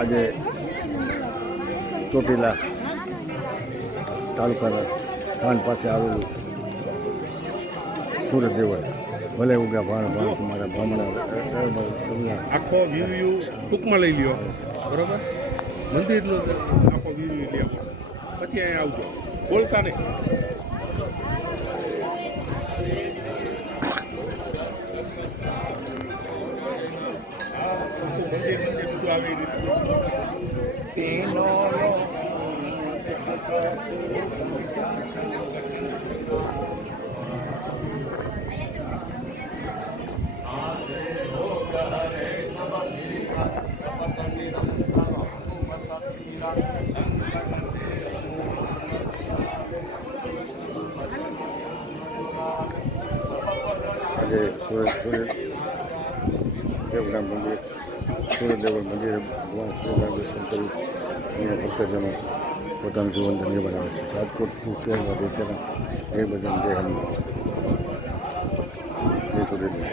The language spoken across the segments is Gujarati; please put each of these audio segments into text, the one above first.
આજે ચોટીલા તાલુકાના સ્થાન પાસે આવેલું સુરત દેવળ ભલે ઉગા ભાણ ભાણ તમારા બ્રાહ્મણ આખો વ્યૂ ટૂંકમાં લઈ લ્યો, બરાબર? મંદિરનો આખો વ્યૂ લ્યો, પછી અહીંયા આવજો, બોલતા નહીં. મંદિર બધું આવી રીતે તેનો આજે સુરત દેવના મંદિર સુરત દેવળ મંદિરે ભગવાન સૂર્યના દર્શન કરી અને ભક્તજનો પોતાનું જીવન ધન્ય બનાવે છે. રાજકોટ શહેરમાં દેશના એ બધા જય હનુમાન, જય સૂર્યદેવ.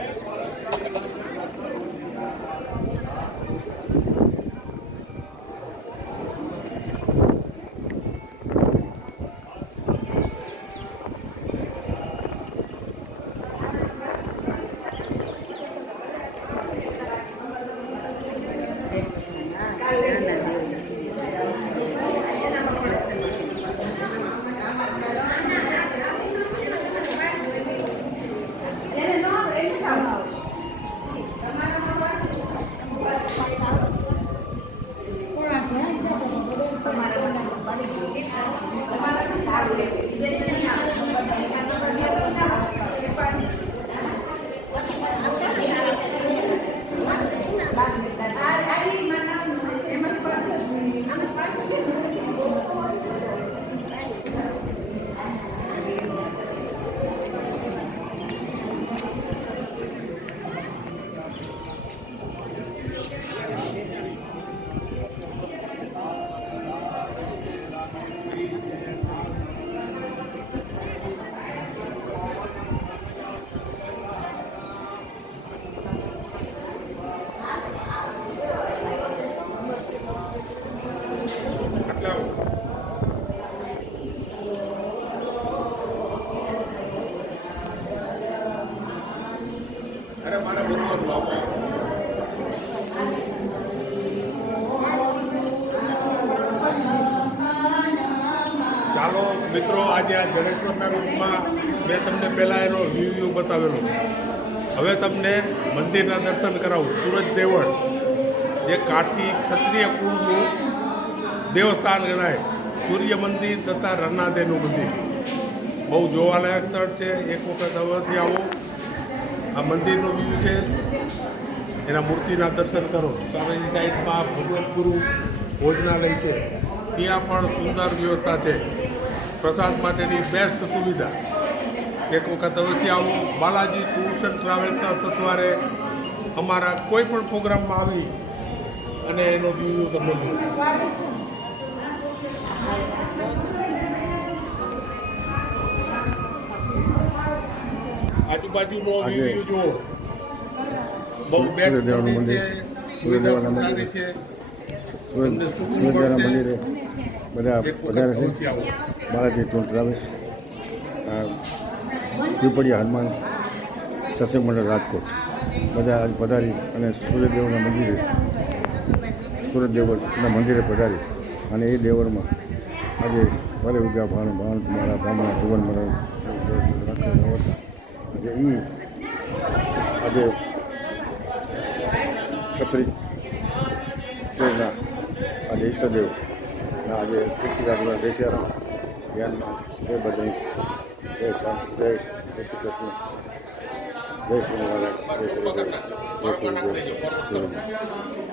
ચાલો મિત્રો, આજે આ જડેશ્વરના રૂપમાં મેં તમને પહેલાં એનો રિવ્યૂ બતાવેલો. હવે તમને મંદિરના દર્શન કરાવું. સુરત દેવળ જે કાઠી ક્ષત્રિય કુળનું દેવસ્થાન ગણાય, સૂર્ય મંદિર તથા રન્નાદેનું મંદિર બહુ જોવાલાયક સ્થળ છે. એક વખત અવશ્ય આવો. આ મંદિરનો વ્યૂ છે, એના મૂર્તિના દર્શન કરો. સામેની સાઈડમાં ભગવતગુરુ ભોજનાલય છે, ત્યાં પણ સુંદર વ્યવસ્થા છે. પ્રસાદ માટેની બેસ્ટ સુવિધા. એક વખત અવશ્ય આવો. બાલાજી ટૂર્સ એન્ડ ટ્રાવેલ્સના સથવારે અમારા કોઈ પણ પ્રોગ્રામમાં આવી અને એનો વ્યૂ તમને મળે. આજુબાજુનો વ્યૂ જુઓ, બહુ બેસ્ટ છે. સૂર્યદેવના મંદિરે સૂર્યદેવના મંદિરે બધા વધારે છે. બાલાજી ટૂર ટ્રાવેલ્સ, પીપળિયા હનુમાન સત્સંગ મંડળ રાજકોટ બધા પધારી અને સૂર્યદેવના મંદિરે સુરત દેવળના મંદિરે પધારી અને એ દેવળમાં આજે ભલે ઉગા ભાણ ભાણ તમારા ભાવના જીવન મરણ આજે એ આજે છત્રી દેવના આજે ઈષ્ટદેવ આજે તુલસીદાસના જય શ્રી રામ ધ્યાનમાં જય બજરંગ, જય શ્યામ, જય શ્રી કૃષ્ણ, જય સ્વામિનારાયણ, જય સૂર્યદેવ, જય સૂર્યદેવ, સૂર્યદેવ.